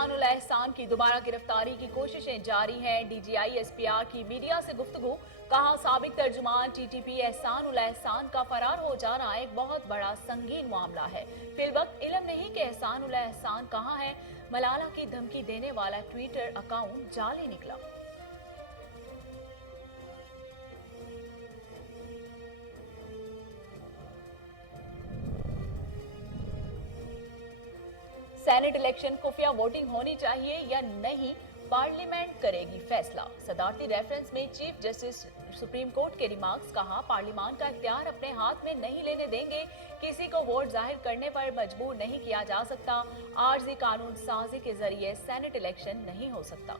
एहसान उल एहसान की दोबारा गिरफ्तारी की कोशिशें जारी हैं। डीजीआई एसपीआर की मीडिया से गुफ्तगू, कहा साबिक तर्जुमान टीटीपी एहसान उल एहसान का फरार हो जाना एक बहुत बड़ा संगीन मामला है। फिलवक्त इल्म नहीं कि एहसान उल एहसान कहाँ है। मलाला की धमकी देने वाला ट्विटर अकाउंट जाली निकला। सेनेट इलेक्शन खुफिया वोटिंग होनी चाहिए या नहीं, पार्लियामेंट करेगी फैसला। सदारती रेफरेंस में चीफ जस्टिस सुप्रीम कोर्ट के रिमार्क्स, कहा पार्लियामान का इख्तियार अपने हाथ में नहीं लेने देंगे, किसी को वोट जाहिर करने पर मजबूर नहीं किया जा सकता। आर्जी कानून साजी के जरिए सेनेट इलेक्शन नहीं हो सकता।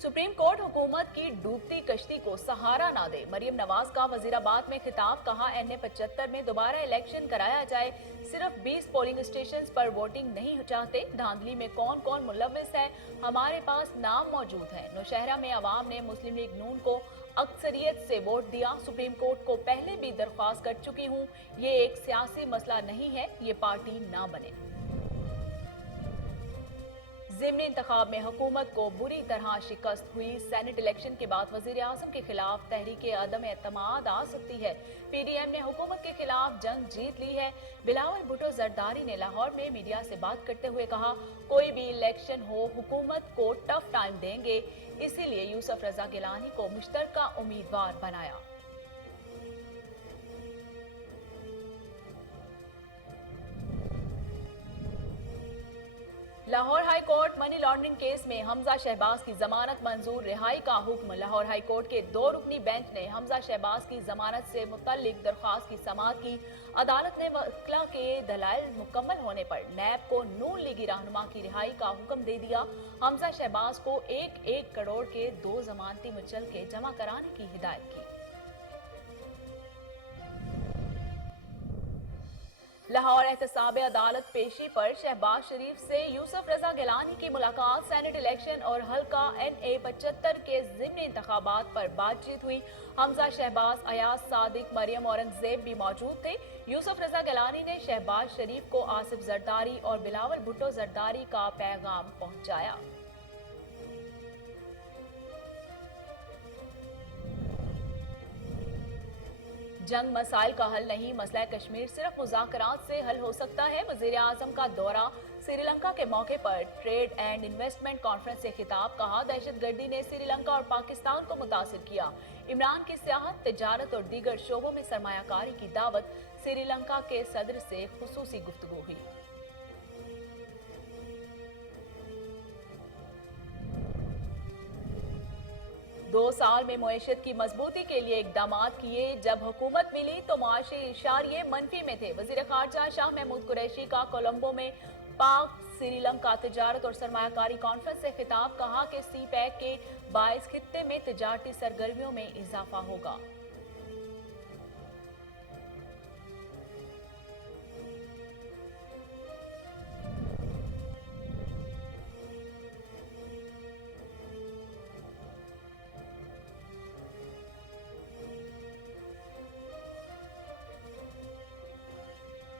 सुप्रीम कोर्ट हुकूमत की डूबती कश्ती को सहारा ना दे। मरियम नवाज का वजीराबाद में खिताब, कहा NA 75 में दोबारा इलेक्शन कराया जाए, सिर्फ 20 पोलिंग स्टेशन पर वोटिंग नहीं चाहते। धांधली में कौन कौन मुलव्विस है, हमारे पास नाम मौजूद है। नौशहरा में अवाम ने मुस्लिम लीग नून को अक्सरियत से वोट दिया। सुप्रीम कोर्ट को पहले भी दरख्वास्त कर चुकी हूँ, ये एक सियासी मसला नहीं है, ये पार्टी ना बने। ज़िमनी इंतखाब में हुकूमत को बुरी तरह शिकस्त हुई। सेनेट इलेक्शन के बाद वजीर आजम के खिलाफ तहरीके अदम एतमाद आ सकती है। PDM ने हुकूमत के खिलाफ जंग जीत ली है। बिलावल भुट्टो जरदारी ने लाहौर में मीडिया से बात करते हुए कहा, कोई भी इलेक्शन हो हुकूमत को टफ टाइम देंगे, इसीलिए यूसुफ रजा गिलानी को मुश्तरका उम्मीदवार बनाया। Lahore high court money laundering case में हमजा शहबाज की जमानत मंजूर, रिहाई का हुक्म। लाहौर हाई कोर्ट के 2 रुकनी बेंच ने हमजा शहबाज की जमानत से मुतल्लिक दरख्वास्त की समाअत की। अदालत ने वकला के दलाइल मुकम्मल होने पर नैब को नून लीगी रहनुमा की रिहाई का हुक्म दे दिया। हमजा शहबाज को 1-1 करोड़ के 2 जमानती मुचलके जमा कराने की हिदायत की। लाहौर एहतसाब अदालत पेशी पर शहबाज शरीफ से यूसुफ रजा गिलानी की मुलाकात। सेनेट इलेक्शन और हल्का NA 75 के ज़िमनी इंतखाबात पर बातचीत हुई। हमजा शहबाज, अयाज सादिक, मरियम औरंगजेब भी मौजूद थे। यूसुफ रजा गिलानी ने शहबाज शरीफ को आसिफ जरदारी और बिलावल भुट्टो जरदारी का पैगाम पहुंचाया। जंग मसाइल का हल नहीं, मसला कश्मीर सिर्फ मुज़ाकरात से हल हो सकता है। वज़ीर आज़म का दौरा श्रीलंका के मौके पर ट्रेड एंड इन्वेस्टमेंट कॉन्फ्रेंस से खिताब, कहा दहशतगर्दी ने श्रीलंका और पाकिस्तान को मुतासिर किया। इमरान की सियाहत, तिजारत और दीगर शोबों में सरमायाकारी की दावत, श्रीलंका के सदर से खुसूसी गुफ्तगू हुई। दो साल में मईशत की मजबूती के लिए इकदाम किए। जब हुकूमत मिली तो मुआशी इशारे मनफी में थे। वजीर खारजा शाह महमूद कुरैशी का कोलंबो में पाक श्रीलंका तिजारत और सरमायाकारी कॉन्फ्रेंस से खिताब, कहा कि CPEC के 22 खित्ते में तिजारती सरगर्मियों में इजाफा होगा।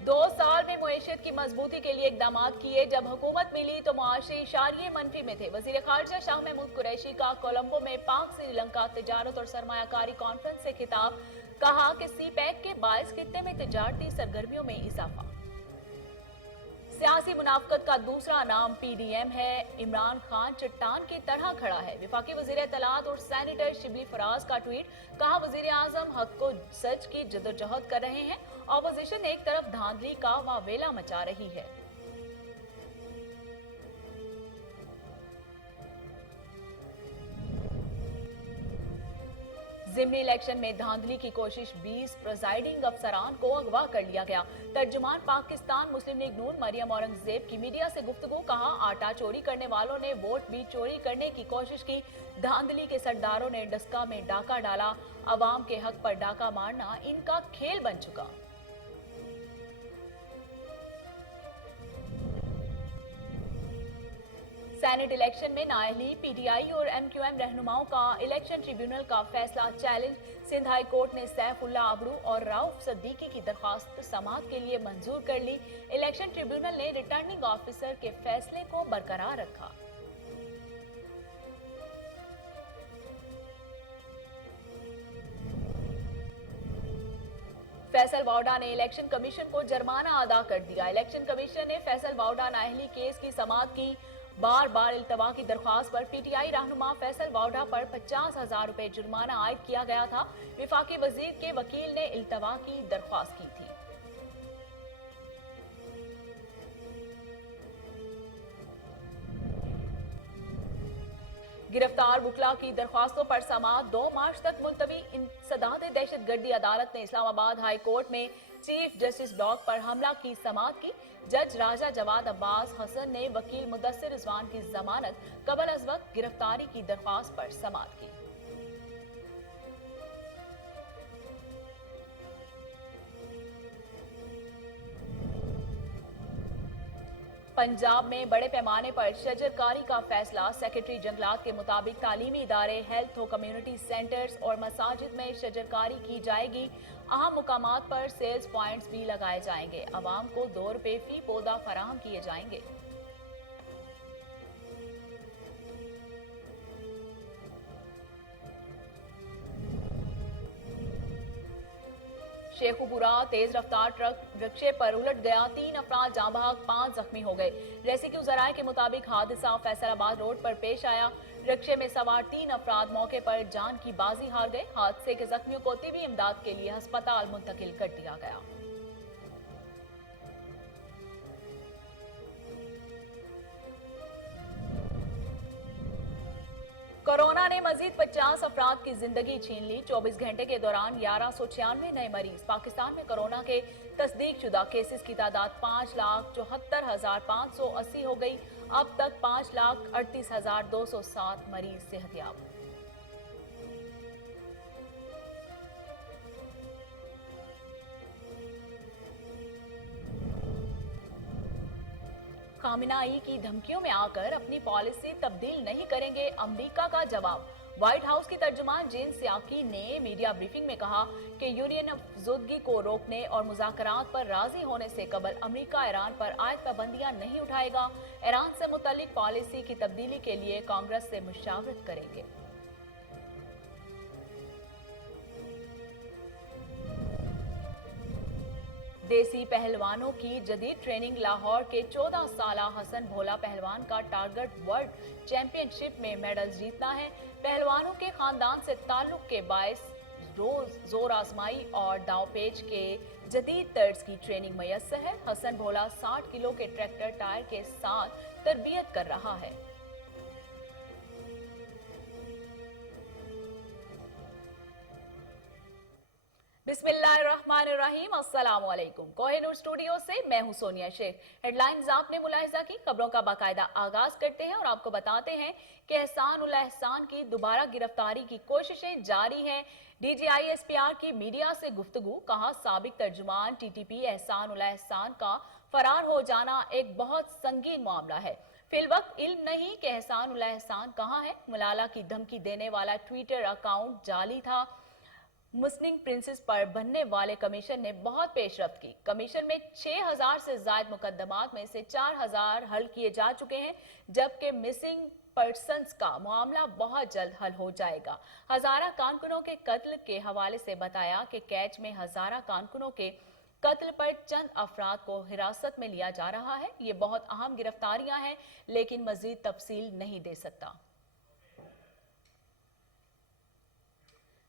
दो साल में मईशत की मजबूती के लिए इकदाम किए। जब हुकूमत मिली तो मुआशी इशारे मनफी में थे। वजीर खारजा शाह महमूद कुरैशी का कोलंबो में पाक श्रीलंका तिजारत और सरमायाकारी कॉन्फ्रेंस से खिताब, कहा कि CPEC के 22 खित्ते में तिजारती सरगर्मियों में इजाफा। सियासी मुनाफकत का दूसरा नाम PDM है। इमरान खान चट्टान की तरह खड़ा है। वफाकी वजीर इत्तलात और सेनेटर शिबली फराज का ट्वीट, कहा वजीर आजम हक को सच की जदोजहद कर रहे हैं, ऑपोजिशन एक तरफ धांधली का वावेला मचा रही है। ज़िमनी इलेक्शन में धांधली की कोशिश, 20 प्रिजाइडिंग अफसरान को अगवा कर लिया गया। तर्जुमान पाकिस्तान मुस्लिम लीग नून मरियम औरंगजेब की मीडिया से गुफ्तगू, कहा आटा चोरी करने वालों ने वोट भी चोरी करने की कोशिश की। धांधली के सरदारों ने डस्का में डाका डाला। अवाम के हक पर डाका मारना इनका खेल बन चुका। सैनेट इलेक्शन में नाअहली, पीटीआई और एमक्यूएम रहनुमाओं का इलेक्शन ट्रिब्यूनल का फैसला चैलेंज। सिंध हाई कोर्ट ने सैफुल्ला अबरू और राउफ सिद्दीकी की दरखास्त समाअत के लिए मंजूर कर ली। इलेक्शन ट्रिब्यूनल ने रिटर्निंग ऑफिसर के फैसले को बरकरार रखा। फैसल वावडा ने इलेक्शन कमीशन को जुर्माना अदा कर दिया। इलेक्शन कमीशन ने फैसल वावडा नाअहली केस की समाअत की। बार बार इल्तवा की दरख्वास्त पर पीटीआई रहनुमा फैसल वावडा पर 50,000 रुपए जुर्माना आयद किया गया था। विफाकी वजीर के वकील ने इल्तवा की दरख्वास्त की थी। गिरफ्तार बुकला की दरख्वास्तों पर समाअत 2 मार्च तक मुलतवी। इंसदाद दहशतगर्दी अदालत ने इस्लामाबाद हाई कोर्ट में चीफ जस्टिस ब्लॉक पर हमला की समाअत की। जज राजा जवाद अब्बास हसन ने वकील मुदस्सिर रिजवान की जमानत कबल अज वक्त गिरफ्तारी की दरख्वास्त पर समाअत की। पंजाब में बड़े पैमाने पर शजरकारी का फैसला। सेक्रेटरी जंगलात के मुताबिक तालीमी इदारे, हेल्थ और कम्युनिटी सेंटर्स और मसाजिद में शजरकारी की जाएगी। अहम मुकामात पर सेल्स पॉइंट्स भी लगाए जाएंगे। अवाम को 2 रुपए फी पौधा फराहम किए जाएंगे। शेखुपुरा तेज रफ्तार ट्रक रिक्शे पर उलट गया। 3 अफराद जाँ बहक, 5 जख्मी हो गए। रेस्क्यू जराये के मुताबिक हादसा फैसलाबाद रोड पर पेश आया। रिक्शे में सवार 3 अफराद मौके पर जान की बाजी हार गए। हादसे के जख्मियों को तिबी इमदाद के लिए अस्पताल मुंतकिल कर दिया गया। कोरोना ने मजीद 50 अफराद की जिंदगी छीन ली। 24 घंटे के दौरान 1196 नए मरीज। पाकिस्तान में कोरोना के तस्दीक शुदा केसेस की तादाद 5,74,580 हो गई। अब तक 5,38,207 मरीज सेहतयाब। खामिनाई की धमकियों में आकर अपनी पॉलिसी तब्दील नहीं करेंगे, अमेरिका का जवाब। व्हाइट हाउस की तर्जुमान जेन सियाकी ने मीडिया ब्रीफिंग में कहा कि यूनियन अफजुदगी को रोकने और मुज़ाकरात पर राजी होने से कबल अमेरिका ईरान पर आयद पाबंदियां नहीं उठाएगा। ईरान से मुतल्लिक पॉलिसी की तब्दीली के लिए कांग्रेस से मुशावरत करेंगे। देसी पहलवानों की जदीद ट्रेनिंग। लाहौर के 14 साला हसन भोला पहलवान का टारगेट वर्ल्ड चैंपियनशिप में मेडल्स जीतना है। पहलवानों के खानदान से ताल्लुक के बायस रोज जोर आजमाई और दावपेच के जदीद तर्ज की ट्रेनिंग मयस्सर है। हसन भोला 60 किलो के ट्रैक्टर टायर के साथ तरबियत कर रहा है। बिस्मिल्लाहिर्रहमानिर्रहीम, अस्सलाम वालेकुम। कोहिनूर स्टूडियो से मैं हूं सोनिया शेख। हेडलाइंस आपने मुलाहिजा की, खबरों का बाकायदा आगाज करते हैं और आपको बताते हैं कि एहसान उल एहसान की दोबारा गिरफ्तारी की कोशिशें जारी हैं। डीजीआई एसपीआर की मीडिया से गुफ्तगू। कहा, साबिक तर्जुमान टीटीपी एहसान उल एहसान का फरार हो जाना एक बहुत संगीन मामला है। फिलवक्त इल्म नहीं कि एहसान उल एहसान कहां है। मलाला की धमकी देने वाला ट्विटर अकाउंट जाली था। मुस्लिम प्रिंसेस पर बनने वाले कमीशन ने बहुत पेशरफ्त की। कमीशन में 6,000 से ज्यादा मुकदमात में से 4,000 हल किए जा चुके हैं, जबकि मिसिंग पर्सन्स का मामला बहुत जल्द हल हो जाएगा। हजारा कारकुनों के कत्ल के हवाले से बताया कि कैच में हजारा कारकुनों के कत्ल पर चंद अफराद को हिरासत में लिया जा रहा है। ये बहुत अहम गिरफ्तारियां हैं, लेकिन मजीद तफसील नहीं दे सकता।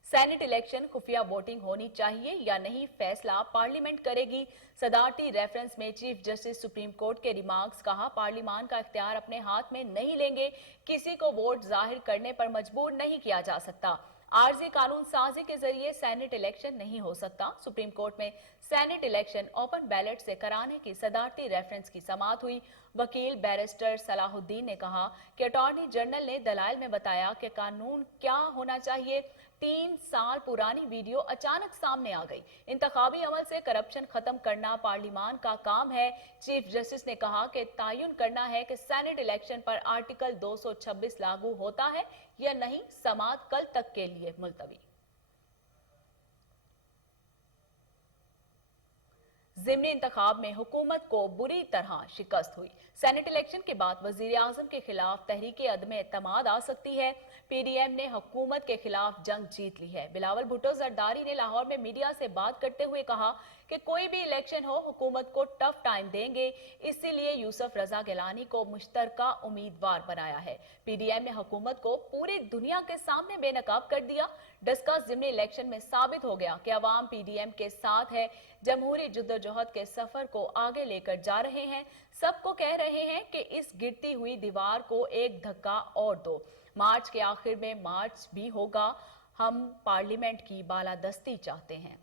सेनेट इलेक्शन खुफिया वोटिंग होनी चाहिए या नहीं, फैसला पार्लियामेंट करेगी। सदारती रेफरेंस में चीफ जस्टिस सुप्रीम कोर्ट के रिमार्क्स। कहा, पार्लियामान का इख्तियार अपने हाथ में नहीं लेंगे। किसी को वोट जाहिर करने पर मजबूर नहीं किया जा सकता। आर्जी कानून साजी के जरिए सेनेट इलेक्शन नहीं हो सकता। सुप्रीम कोर्ट में सेनेट इलेक्शन ओपन बैलेट से कराने की सदारती रेफरेंस की समाअत हुई। वकील बैरिस्टर सलाहुद्दीन ने कहा कि अटॉर्नी जनरल ने दलाइल में बताया कि कानून क्या होना चाहिए। 3 साल पुरानी वीडियो अचानक सामने आ गई। इंतखाबी अमल से करप्शन खत्म करना पार्लिमान का काम है। चीफ जस्टिस ने कहा कि तयन करना है कि सेनेट इलेक्शन पर आर्टिकल 226 लागू होता है या नहीं। समाअत कल तक के लिए मुलतवी। ज़िमनी इंतखाब में हुकूमत को बुरी तरह शिकस्त हुई। सेनेट इलेक्शन के बाद वजीर आजम के खिलाफ तहरीक अदम एतमाद आ सकती है। पीडीएम ने हुकूमत के खिलाफ जंग जीत ली है। बिलावल भुट्टो जरदारी ने लाहौर में मीडिया से बात करते हुए कहा कि कोई भी इलेक्शन हो हुकूमत को टफ टाइम देंगे, इसीलिए यूसुफ रजा गिलानी को मुश्तरका उम्मीदवार बनाया है। पीडीएम ने हुकूमत को पूरी दुनिया के सामने बेनकाब कर दिया। डस्का ज़िमनी इलेक्शन में साबित हो गया कि अवाम पीडीएम के साथ है। जमहूरी जुद्दोजहद के सफर को आगे लेकर जा रहे हैं। सबको कह रहे हैं कि इस गिरती हुई दीवार को एक धक्का और दो। मार्च के आखिर में मार्च भी होगा। हम पार्लियामेंट की बालादस्ती चाहते हैं।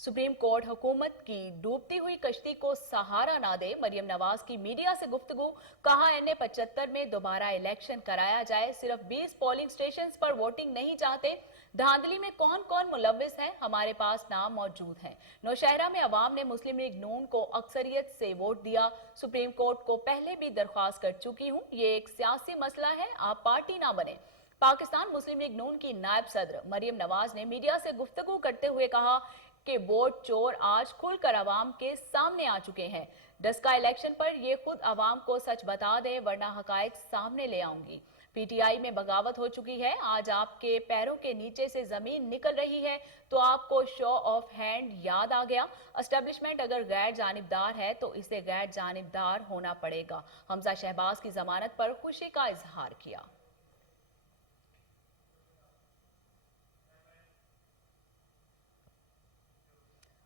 सुप्रीम कोर्ट हुकूमत की डूबती हुई कश्ती को सहारा ना दे। मरियम नवाज की मीडिया से गुफ्तगू। कहा एनए 75 में दोबारा इलेक्शन कराया जाए। सिर्फ 20 पोलिंग स्टेशन पर वोटिंग नहीं चाहते। धांधली में कौन कौन मुलव्विस है, हमारे पास नाम मौजूद हैं। नौशहरा में अवाम ने मुस्लिम लीग नून को अक्सरियत से वोट दिया। सुप्रीम कोर्ट को पहले भी दरख्वास्त कर चुकी हूं, ये एक सियासी मसला है, आप पार्टी ना बने। पाकिस्तान मुस्लिम लीग नून की नायब सदर मरियम नवाज ने मीडिया से गुफ्तगू करते हुए कहा कि वोट चोर आज खुलकर अवाम के सामने आ चुके हैं। डस्का इलेक्शन पर ये खुद अवाम को सच बता दें, वरना हकायक सामने ले आऊंगी। पीटीआई में बगावत हो चुकी है। आज आपके पैरों के नीचे से जमीन निकल रही है तो आपको शो ऑफ हैंड याद आ गया। एस्टेब्लिशमेंट अगर गैर जानिबदार है तो इसे गैर जानिबदार होना पड़ेगा। हमजा शहबाज की जमानत पर खुशी का इजहार किया।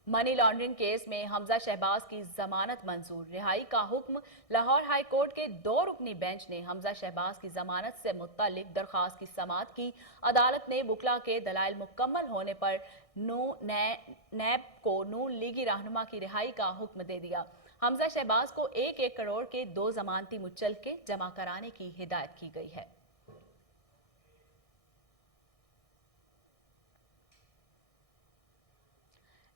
मनी लॉन्ड्रिंग केस में हमजा शहबाज की जमानत मंजूर। रिहाई का हुक्म। लाहौर हाई कोर्ट के 2 रुकनी बेंच ने हमजा शहबाज की जमानत से मुत्तलिक दरखास्त की समाअत की। अदालत ने बुकला के दलाइल मुकम्मल होने पर नैब को नून लीगी रहनुमा की रिहाई का हुक्म दे दिया। हमजा शहबाज को 1-1 करोड़ के 2 जमानती मुचलके जमा कराने की हिदायत की गई है।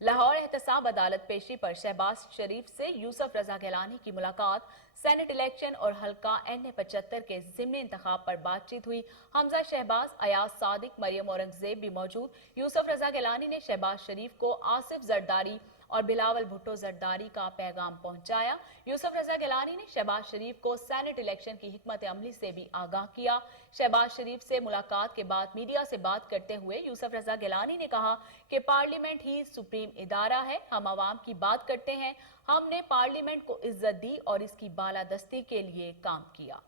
लाहौर एहतसाब अदालत पेशी पर शहबाज शरीफ से यूसुफ रजा गिलानी की मुलाकात। सेनेट इलेक्शन और हल्का एनए 75 के ज़िमनी इंतखाब पर बातचीत हुई। हमजा शहबाज, अयाज सादिक, मरियम औरंगजेब भी मौजूद। यूसुफ रजा गिलानी ने शहबाज शरीफ को आसिफ जरदारी और बिलावल भुट्टो जरदारी का पैगाम पहुंचाया। यूसुफ रजा गिलानी ने शहबाज शरीफ को सेनेट इलेक्शन की हिकमत अमली से भी आगाह किया। शहबाज शरीफ से मुलाकात के बाद मीडिया से बात करते हुए यूसुफ रजा गिलानी ने कहा कि पार्लियामेंट ही सुप्रीम इदारा है, हम आवाम की बात करते हैं। हमने पार्लियामेंट को इज्जत दी और इसकी बालादस्ती के लिए काम किया।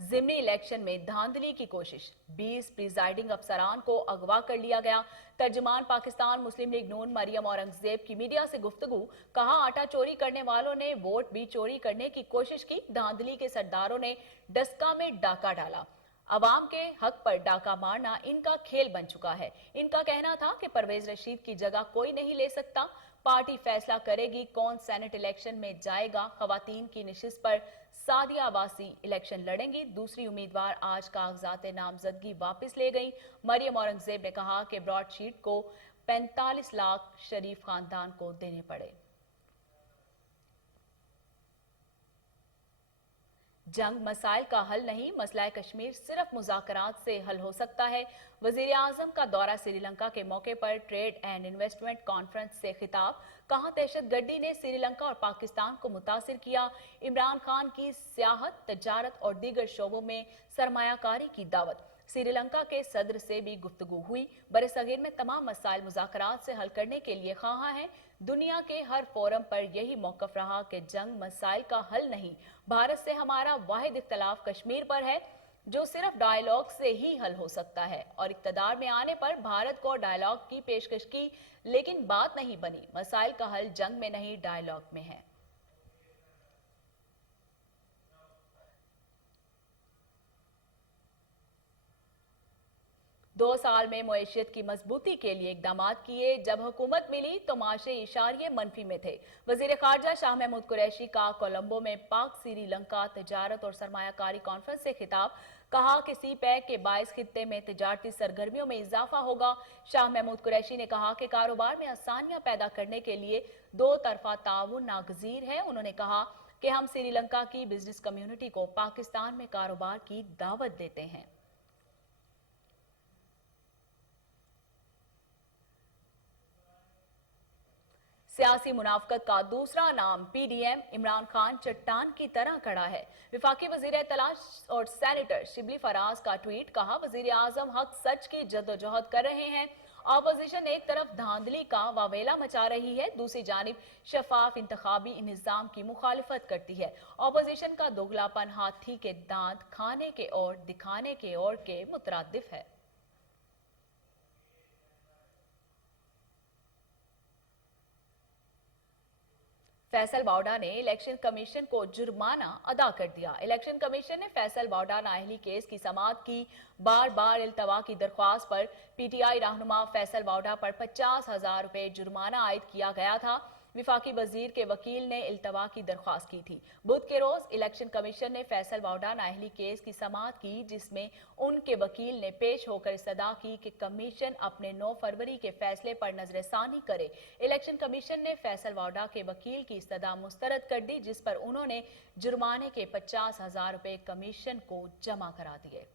ज़िमनी इलेक्शन में धांधली की कोशिश। 20 प्रिजाइडिंग अफसरान को अगवा कर लिया गया। तर्जुमान पाकिस्तान मुस्लिम लीग नून मरियम औरंगजेब की मीडिया से गुफ्तगू। कहा आटा चोरी करने वालों ने वोट भी चोरी करने की कोशिश की। धांधली के सरदारों ने डस्का में डाका डाला। अवाम के हक पर डाका मारना इनका खेल बन चुका है। इनका कहना था कि परवेज रशीद की जगह कोई नहीं ले सकता। पार्टी फैसला करेगी कौन सेनेट इलेक्शन में जाएगा। खवातीन की नशिस्त पर सादिया अब्बासी इलेक्शन लड़ेंगी। दूसरी उम्मीदवार आज कागजात नामजदगी वापस ले गई। मरियम औरंगजेब ने कहा कि ब्रॉडशीट को 45 लाख शरीफ खानदान को देने पड़े। जंग मसाइल का हल नहीं, मसला कश्मीर सिर्फ मुज़ाकरात से हल हो सकता है। वजीर आजम का दौरा श्रीलंका के मौके पर ट्रेड एंड इन्वेस्टमेंट कॉन्फ्रेंस से खिताब। कहा दहशतगर्दी ने श्रीलंका और पाकिस्तान को मुतासिर किया। इमरान खान की सियाहत, तजारत और दीगर शोबों में सरमायाकारी की दावत। श्रीलंका के सदर से भी गुफ्तगू हुई। बरसगीर में तमाम मसाइल मुज़ाकरात से हल करने के लिए ख्वाह हैं। दुनिया के हर फोरम पर यही मौकफ रहा कि जंग मसाइल का हल नहीं, भारत से हमारा वाहिद इख्तलाफ कश्मीर पर है जो सिर्फ डायलॉग से ही हल हो सकता है। और इक़्तिदार में आने पर भारत को डायलॉग की पेशकश की, लेकिन बात नहीं बनी। मसाइल का हल जंग में नहीं, डायलॉग में है। 2 साल में मईशत की मजबूती के लिए इकदाम किए। जब हुकूमत मिली तो माशरे इशारे मनफी में थे। वजीर खारजा शाह महमूद कुरैशी का कोलंबो में पाक श्रीलंका तजारत और सरमायाकारी कॉन्फ्रेंस से खिताब। कहा कि सी पैक के बायस खित्ते में तजारती सरगर्मियों में इजाफा होगा। शाह महमूद कुरैशी ने कहा कि कारोबार में आसानियां पैदा करने के लिए 2 तरफा ताउन नागजीर है। उन्होंने कहा कि हम श्रीलंका की बिजनेस कम्युनिटी को पाकिस्तान में कारोबार की दावत देते हैं। सियासी मुनाफकत का दूसरा नाम पीडीएम इमरान खान चट्टान की तरह खड़ा है। विफाकी वजीर तलाश और सेनेटर शिबली फराज का ट्वीट। कहा, वजीर आजम हक सच की जद्दोजहद कर रहे हैं। अपोजिशन एक तरफ धांधली का वावेला मचा रही है, दूसरी जानिब शफाफ इंतखाबी निजाम की मुखालिफत करती है। अपोजिशन का दोगलापन हाथी के दांत खाने के और दिखाने के और के मुतरादिफ है। फैसल बावडा ने इलेक्शन कमीशन को जुर्माना अदा कर दिया। इलेक्शन कमीशन ने फैसल बावडा नाअहली केस की समाअत की। बार बार इल्तवा की दरख्वास्त पर पीटीआई रहनुमा फैसल बावडा पर 50,000 रुपए जुर्माना आयद किया गया था। विफाकी वजीर के वकील ने इल्तवा की दरख्वास्त की थी। बुध के रोज इलेक्शन कमीशन ने फैसल बावडा नाअहली केस की समाअत की, जिसमें उनके वकील ने पेश होकर इस्तदा की कि कमीशन अपने 9 फरवरी के फैसले पर नजरसानी करे। इलेक्शन कमीशन ने फैसल बावडा के वकील की इस्तदा मुस्तरद कर दी, जिस पर उन्होंने जुर्माने के 50,000 रुपए कमीशन को जमा करा दिए।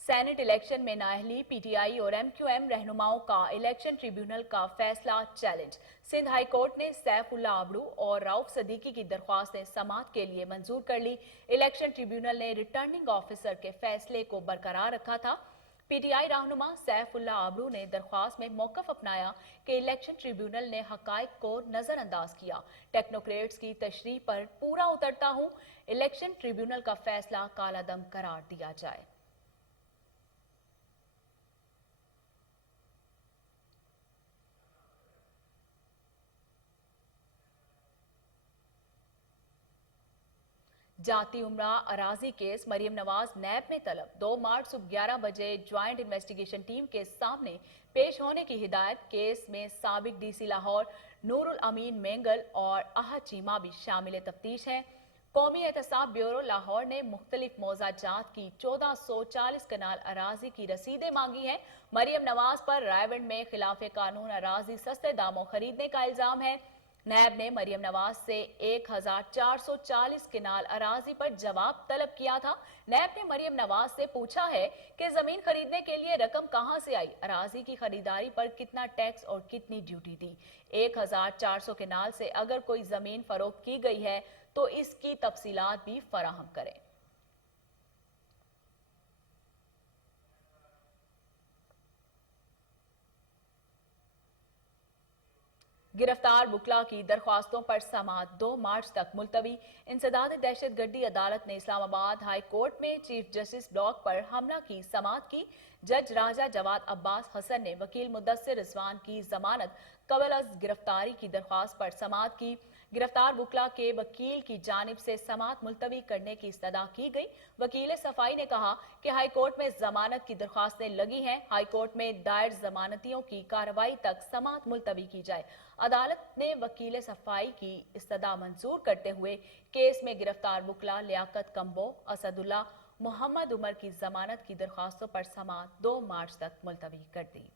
सेनेट इलेक्शन में नाअहली पीटीआई और एमक्यूएम रहनुमाओं का इलेक्शन ट्रिब्यूनल का फैसला चैलेंज। सिंध हाई कोर्ट ने सैफुल्ला आबड़ू और राउफ सदीकी की दरख्वास्तें समाअत के लिए मंजूर कर ली। इलेक्शन ट्रिब्यूनल ने रिटर्निंग ऑफिसर के फैसले को बरकरार रखा था। पीटीआई रहनुमा सैफुल्ला आबड़ू ने दरख्वास्त में मौकफ अपनाया कि इलेक्शन ट्रिब्यूनल ने हकायक को नजरअंदाज किया। टेक्नोक्रेट्स की तशरीह पर पूरा उतरता हूं, इलेक्शन ट्रिब्यूनल का फैसला कालादम करार दिया जाए। जाती उमरा अराजी केस मरियम नवाज नैब में तलब। 2 मार्च सुबह 11 बजे ज्वाइंट इन्वेस्टिगेशन टीम के सामने पेश होने की हिदायत। केस में साबिक डीसी लाहौर नूरुल अमीन मेंगल और अहद चीमा भी शामिल तफ्तीश हैं। कौमी एहतसाब ब्यूरो लाहौर ने मुख्तलिफ मौजाजात की 1440 कनाल अराजी की रसीदें मांगी हैं। मरियम नवाज पर रायवंड में खिलाफ कानून अराजी सस्ते दामों खरीदने का इल्जाम है। नैब ने मरियम नवाज से 1440 किनाल अराजी पर जवाब तलब किया था। नैब ने मरियम नवाज से पूछा है कि जमीन खरीदने के लिए रकम कहां से आई, अराजी की खरीदारी पर कितना टैक्स और कितनी ड्यूटी दी। 1400 किनाल से अगर कोई जमीन फरोख्त की गई है तो इसकी तफसीलात भी फराहम करें। गिरफ्तार बुकला की दरख्वास्तों पर समाअत 2 मार्च तक मुलतवी। इंसदाद दहशतगर्दी अदालत ने इस्लामाबाद हाई कोर्ट में चीफ जस्टिस ब्लॉक पर हमला की समाअत की। जज राजा जवाद अब्बास हसन ने वकील मुदस्सिर रिजवान की जमानत कबल अज गिरफ्तारी की दरख्वास्त पर समाअत की। गिरफ्तार बुकला के वकील की जानिब से समाअत मुलतवी करने की इस्तदा की गई। वकील सफाई ने कहा कि हाई कोर्ट में जमानत की दरख्वास्तें लगी हैं, हाई कोर्ट में दायर जमानतियों की कार्रवाई तक समाअत मुलतवी की जाए। अदालत ने वकील सफाई की इस्तदा मंजूर करते हुए केस में गिरफ्तार बुकला लियाकत कंबो, असदुल्ला, मोहम्मद उमर की जमानत की दरख्वास्तों पर समाअत 2 मार्च तक मुलतवी कर दी।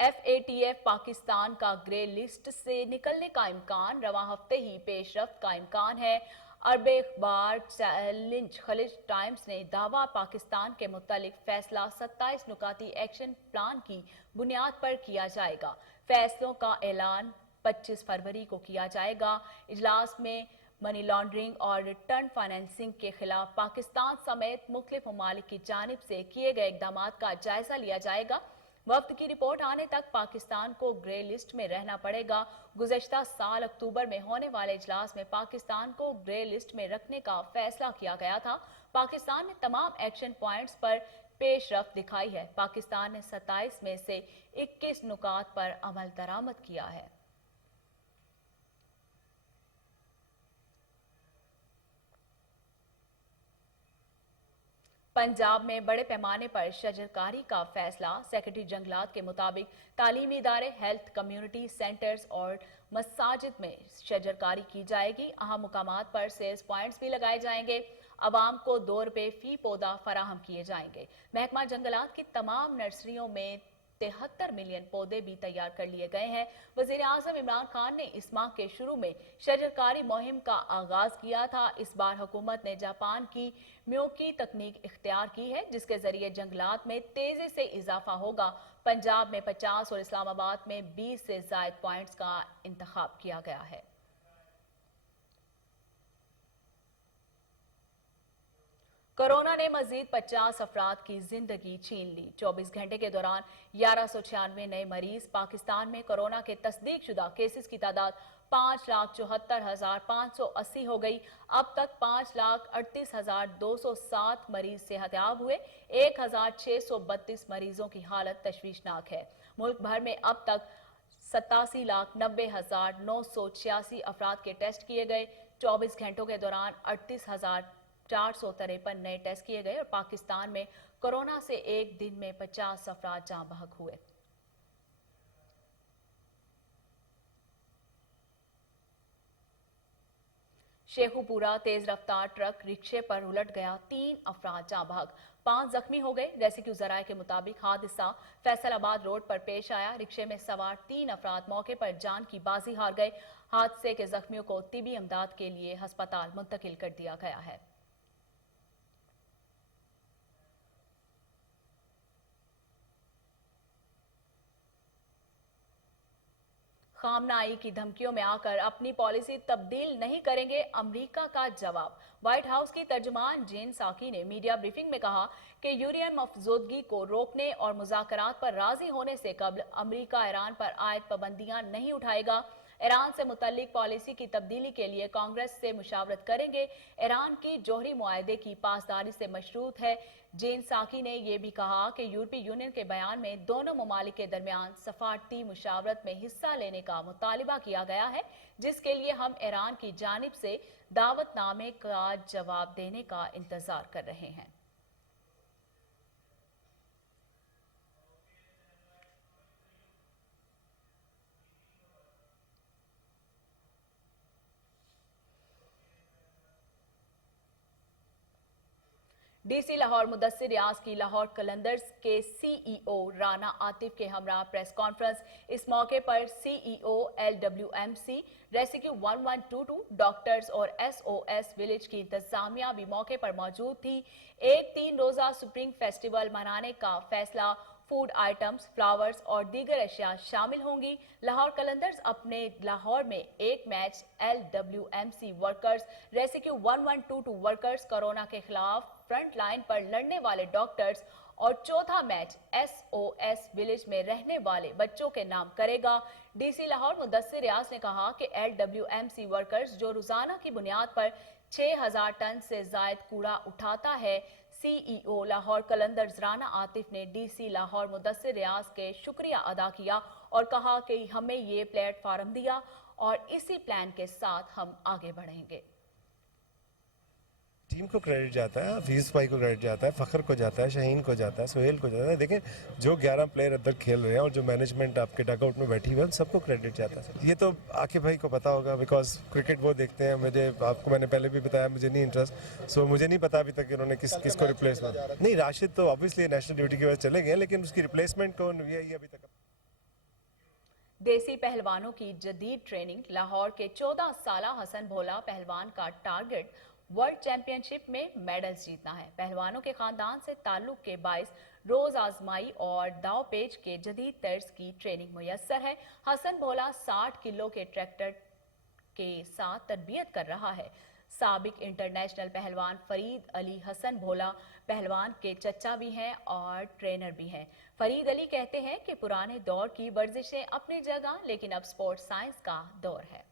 FATF पाकिस्तान का ग्रे लिस्ट से निकलने का इम्कान। रवां हफ्ते ही पेशरफ्त का इम्कान है। अरब अखबार चैलेंज खलीज टाइम्स ने दावा पाकिस्तान के मुतालिक फैसला 27 नुकाती एक्शन प्लान की बुनियाद पर किया जाएगा। फैसलों का ऐलान 25 फरवरी को किया जाएगा। इजलास में मनी लॉन्ड्रिंग और रिटर्न फाइनेंसिंग के खिलाफ पाकिस्तान समेत मुख्तलिफ ममालिक की जानिब से किए गए इकदाम का जायजा लिया जाएगा। वफ्द की रिपोर्ट आने तक पाकिस्तान को ग्रे लिस्ट में रहना पड़ेगा। गुज़श्ता साल अक्टूबर में होने वाले इजलास में पाकिस्तान को ग्रे लिस्ट में रखने का फैसला किया गया था। पाकिस्तान ने तमाम एक्शन पॉइंट्स पर पेश रफ्त दिखाई है। पाकिस्तान ने 27 में से 21 नुकात पर अमल दरामद किया है। पंजाब में बड़े पैमाने पर शजरकारी का फैसला। सेक्रेटरी जंगलात के मुताबिक तालीमी इदारे, हेल्थ, कम्युनिटी सेंटर्स और मसाजिद में शजरकारी की जाएगी। अहम मुकामात पर सेल्स पॉइंट्स भी लगाए जाएंगे। आवाम को 2 रुपए फी पौधा फराहम किए जाएंगे। महकमा जंगलात की तमाम नर्सरियों में 73 मिलियन पौधे भी तैयार कर लिए गए हैं। वजीर आजम इमरान खान ने इस माह के शुरू में शजरकारी मुहिम का आगाज किया था। इस बार हुकूमत ने जापान की म्योकी तकनीक इख्तियार की है, जिसके जरिए जंगलात में तेजी से इजाफा होगा। पंजाब में 50 और इस्लामाबाद में 20 से जायद पॉइंट्स का इंतखाब किया गया है। कोरोना ने मजीद 50 अफराद की जिंदगी छीन ली। 24 घंटे के दौरान 1196 नए मरीज। पाकिस्तान में कोरोना के तस्दीक शुदा केसेस की तादाद 5,74,580 हो गई। अब तक 5,38,207 मरीज सेहतयाब हुए। 1,632 मरीजों की हालत तशवीशनाक है। मुल्क भर में अब तक 87,90,986 अफराद के टेस्ट किए गए। 24 घंटों के दौरान 38,453 नए टेस्ट किए गए और पाकिस्तान में कोरोना से एक दिन में 50 अफराद जाँ बहक हुए। शेखुपुरा तेज रफ्तार ट्रक रिक्शे पर उलट गया, 3 अफराद जाँ बहक, 5 जख्मी हो गए। रेस्क्यू जराये के मुताबिक हादसा फैसलाबाद रोड पर पेश आया। रिक्शे में सवार 3 अफराद मौके पर जान की बाजी हार गए। हादसे के जख्मियों को तिबी इमदाद के लिए अस्पताल मुंतकिल कर दिया गया है। खामनाई की धमकियों में आकर अपनी पॉलिसी तब्दील नहीं करेंगे, अमेरिका का जवाब। व्हाइट हाउस की तर्जुमान जेन साकी ने मीडिया ब्रीफिंग में कहा कि यूरेनियम अफजोदगी को रोकने और मुज़ाकरात पर राजी होने से कबल अमेरिका ईरान पर आयद पाबंदियां नहीं उठाएगा। ईरान से मुतल्लिक पॉलिसी की तब्दीली के लिए कांग्रेस से मुशावरत करेंगे। ईरान की जोहरी मुआहदे की पासदारी से मशरूत है। जेन साकी ने यह भी कहा कि यूरोपीय यूनियन के बयान में दोनों ममालिक के दरमियान सफारती मुशावरत में हिस्सा लेने का मुतालिबा किया गया है, जिसके लिए हम ईरान की जानिब से दावतनामे का जवाब देने का इंतजार कर रहे हैं। डीसी लाहौर मुदस्सिर रियाज की लाहौर कलंदर्स के सीईओ राना आतिफ के हमरा प्रेस कॉन्फ्रेंस। इस मौके पर सीईओ LWMC, रेस्क्यू 1122, डॉक्टर्स और SOS विलेज की इंतजामिया भी मौके पर मौजूद थी। एक 3 रोजा स्प्रिंग फेस्टिवल मनाने का फैसला। फूड आइटम्स, फ्लावर्स और दीगर अशिया शामिल होंगी। लाहौर कलंदर्स अपने लाहौर में एक match LWMC workers, rescue 1122 workers, corona के खिलाफ फ्रंट लाइन पर लड़ने वाले डॉक्टर्स और चौथा मैच SOS विलेज में रहने वाले बच्चों के नाम करेगा। डीसी लाहौर मुदस्सिर रियाज ने कहा कि LWMC वर्कर्स जो रोजाना की बुनियाद पर 6,000 टन से जायद कूड़ा उठाता है। सीईओ लाहौर कलंदर्स राना आतिफ ने डीसी लाहौर मुदस्सिर रियाज के शुक्रिया अदा किया और कहा कि हमें ये प्लेटफॉर्म दिया और इसी प्लान के साथ हम आगे बढ़ेंगे। टीम को क्रेडिट जाता है, हफीज भाई को क्रेडिट जाता है, फखर को जाता है, शहीन को जाता है, सुहेल को जाता है। देखें जो 11 प्लेयर अंदर खेल रहे हैं और जो मैनेजमेंट आपके डगआउट में बैठी हुई है, उन सबको क्रेडिट जाता है। ये तो आकिब भाई को पता होगा, बिकॉज क्रिकेट वो देखते हैं। आपको मैंने पहले भी बताया, मुझे नहीं इंटरेस्ट, सो मुझे नहीं पता अभी तक उन्होंने किसको रिप्लेसमेंट। नहीं, राशिद तो ऑब्वियसली नेशनल ड्यूटी की वजह से चले गए, लेकिन उसकी रिप्लेसमेंट को यही अभी तक। देसी पहलवानों की जदीद ट्रेनिंग। लाहौर के 14 साला हसन भोला पहलवान का टारगेट वर्ल्ड चैंपियनशिप में मेडल्स जीतना है। पहलवानों के खानदान से ताल्लुक के बाइस रोज आजमाई और दाव पेच के जदीद तर्ज की ट्रेनिंग मुयस्सर है। हसन भोला 60 किलो के ट्रैक्टर के साथ तरबियत कर रहा है। साबिक इंटरनेशनल पहलवान फरीद अली हसन भोला पहलवान के चचा भी हैं और ट्रेनर भी हैं। फरीद अली कहते हैं कि पुराने दौर की वर्जिशें अपनी जगह, लेकिन अब स्पोर्ट्स साइंस का दौर है।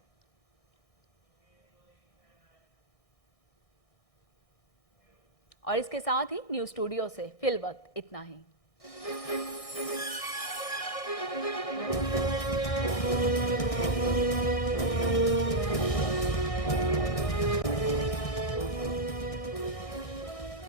और इसके साथ ही न्यूज स्टूडियो से फिल वक्त इतना ही।